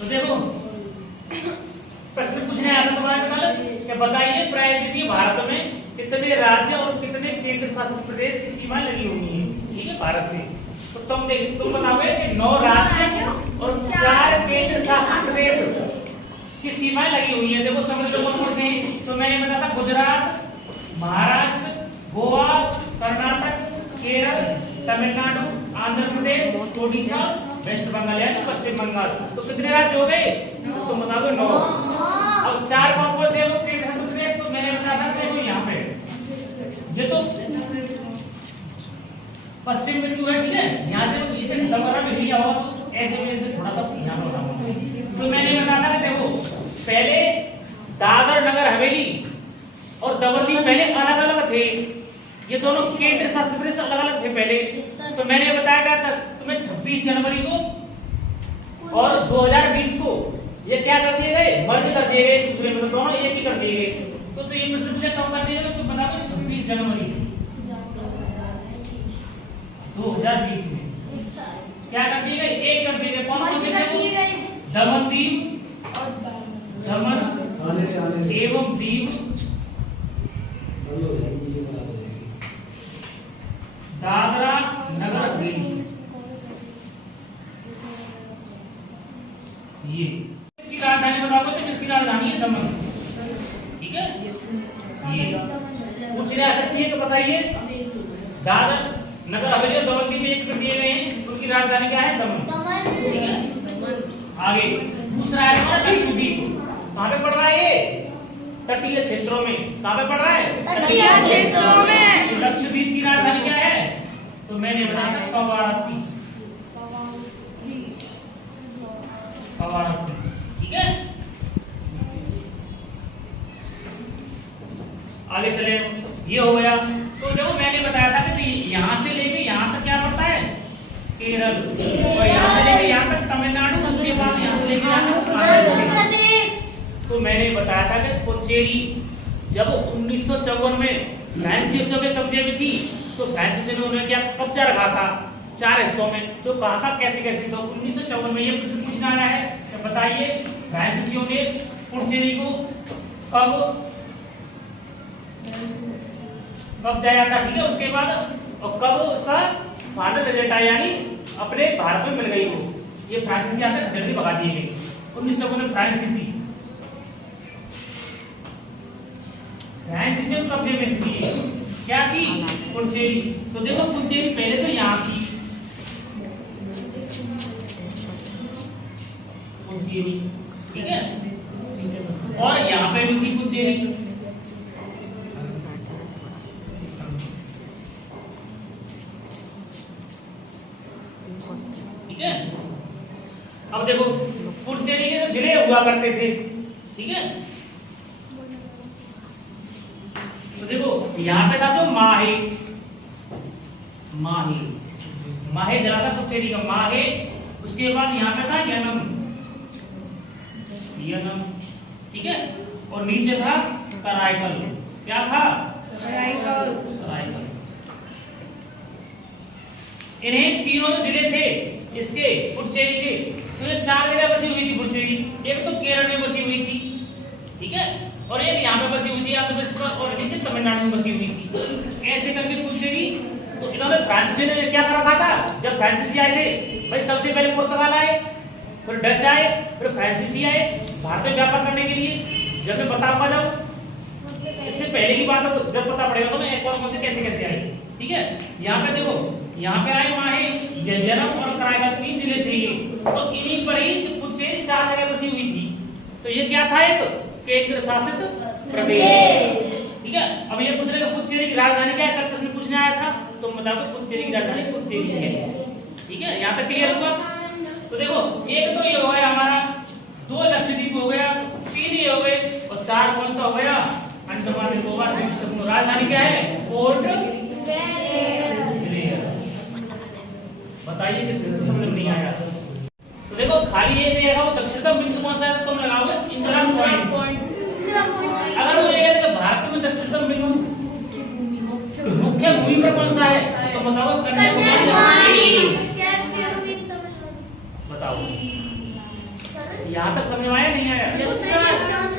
तो देखो प्रश्न पूछने आया था तुम्हारे कल कि बताइए प्रायद्वीपीय भारत में कितने राज्य और कितने केंद्र शासित प्रदेश की सीमा लगी हुई है, ठीक है, भारत से। तो तुम बताओगे कि 9 राज्य और 4 केंद्र शासित प्रदेश की सीमाएं लगी हुई है। देखो समझ लो कौन से हैं। तो मैंने बताया था गुजरात, महाराष्ट्र, गोवा, कर्नाटक, केरल, तमिलनाडु, आंध्र प्रदेश, ओडिशा, वेस्ट बंगाल यानी पश्चिम बंगाल। तो कितने राज्य हो गए? तो बताओ 9। अब 4 कौन से हैं केंद्र शासित प्रदेश? तो मैंने बताया था देखो यहाँ पे ये तो पश्चिम बिंदु है, ठीक है। यहाँ से इसे दबरा भी लिया होगा तो ऐसे में से थोड़ा सा यहाँ होता है। तो मैंने बताया था देखो पहले दादर नगर हवेली और दमन दीव पहले अलग अलग थे, ये दोनों केंद्र शासित प्रदेश अलग अलग थे पहले। तो मैंने बताया था तुम्हें 26 जनवरी को और 2020 को ये क्या कर दिए गए, मर्ज कर दिए गए दूसरे में, दोनों एक ही कर दिए गए। तो ये प्रश्न मुझे कब कर दिया तो बताओ 26 जनवरी 2020 में क्या कर दिए गए, एक कर दिए गए। कौन से थे? दमन दीव दमन एवं दीव, दादरा नगर हवेली, ये इसकी राजधानी बताओगे तो इसकी राजधानी है दमन, ठीक है। ये पूछ रहा सकती है तो बताइए दादर नगर हवेली और दमन दीव एक कर दिए गए हैं, उनकी राजधानी क्या है? दमन, ठीक है। आगे दूसरा है हमारा लक्षद्वीप। कहाँ पे पड़ रहा है ये? तटीय क्षेत्रों में। कहाँ पे पड़ रहा है? तटीय क्षेत्रों में। लक्षद्वीप की राजधानी क्या है? तो मैंने बताया था कवारत्ती, कवारत्ती, ठीक है। आगे चले, ये हो गया। तो देखो मैंने बताया था कि यहाँ से लेके यहाँ तक क्या पड़ता है? केरल, और यहाँ से लेके यहाँ तक तमिलनाडु, उसके बाद यहाँ से लेके आंध्र प्रदेश। तो मैंने बताया था कि पुडुचेरी जब 1954 में फ्रांसीसियों के कब्जे में थी तो फ्रांसीसियों ने उन्हें क्या कब्जा रखा था 4 हिस्सों में। तो कहा था कैसे कैसे, तो 1954 में ये प्रश्न पूछना आया है। तो बताइए फ्रांसीसियों ने पुडुचेरी को कब जाया था, ठीक है। उसके बाद और कब उसका फाइनल रिजल्ट आया, यानी अपने भारत में मिल गई वो, ये फ्रांसीसी यहाँ से जल्दी भगा दिए गए 1954 में। फ्रांसीसी कब्जे में थी, क्या थी? पुडुचेरी। तो देखो पुडुचेरी पहले तो यहाँ थी पुडुचेरी, ठीक है, और यहाँ पे भी थी पुडुचेरी, ठीक है। अब देखो पुडुचेरी के जो जिले हुआ करते थे, ठीक है। तो देखो यहाँ पे था तो माहे, माहे, माहे जला था पुडुचेरी का, माहे। उसके बाद यहाँ पे था यनम, यनम, ठीक है। और नीचे था कराईकल, क्या था? कराईकल, कराईकल। इन्हें तीनों जो जिले थे इसके पुडुचेरी के, तो ये 4 जगह बसी हुई थी पुडुचेरी। एक तो केरल में बसी हुई थी, ठीक है, और एक यहाँ पे बसी हुई थी आंध्र प्रदेश पर, और नीचे तमिलनाडु में बसी हुई थी। ऐसे करके पुडुचेरी, तो इन्होंने फ्रांसीसी ने क्या कर रखा था, जब फ्रांसीसी आए थे भाई सबसे पहले पुर्तगाल आए, फिर डच आए, फिर फ्रांसीसी आए भारत में व्यापार करने के लिए। जब मैं बता पा जाऊं इससे पहले की बात जब पता पड़ेगा तो मैं एक और कौन से कैसे कैसे आए, ठीक है। यहाँ पे देखो यहाँ पे आए माहे, यनम और कराईकल 3 जिले थे, तो इन्हीं पर ही पुडुचेरी 4 जगह बसी हुई थी। तो ये क्या था? एक केंद्र शासित प्रदेश, ठीक है। अब ये पूछ रहे हैं पुडुचेरी की राजधानी क्या है, कल प्रश्न पूछने आया था। तो बताओ पुडुचेरी की राजधानी पुडुचेरी है, ठीक है। यहाँ तक क्लियर हुआ? तो देखो एक तो ये हो गया हमारा, 2 लक्षद्वीप हो गया, 3 ये हो गए, और 4 कौन सा हो गया? अंडमान निकोबार द्वीप समूह। राजधानी क्या है? Port Blair. बताइए किस किस समझ में नहीं आया? तो देखो खाली ये नहीं रखा, वो दक्षिणतम बिंदु कौन सा है? तुम लगाओगे इंदिरा पॉइंट। अगर वो ये कहते हैं भारत में दक्षिणतम बिंदु मुख्य भूमि पर कौन सा है, तो बताओ कन्याकुमारी। बताओ यहाँ तक समझ में आया नहीं आया? Yes, sir.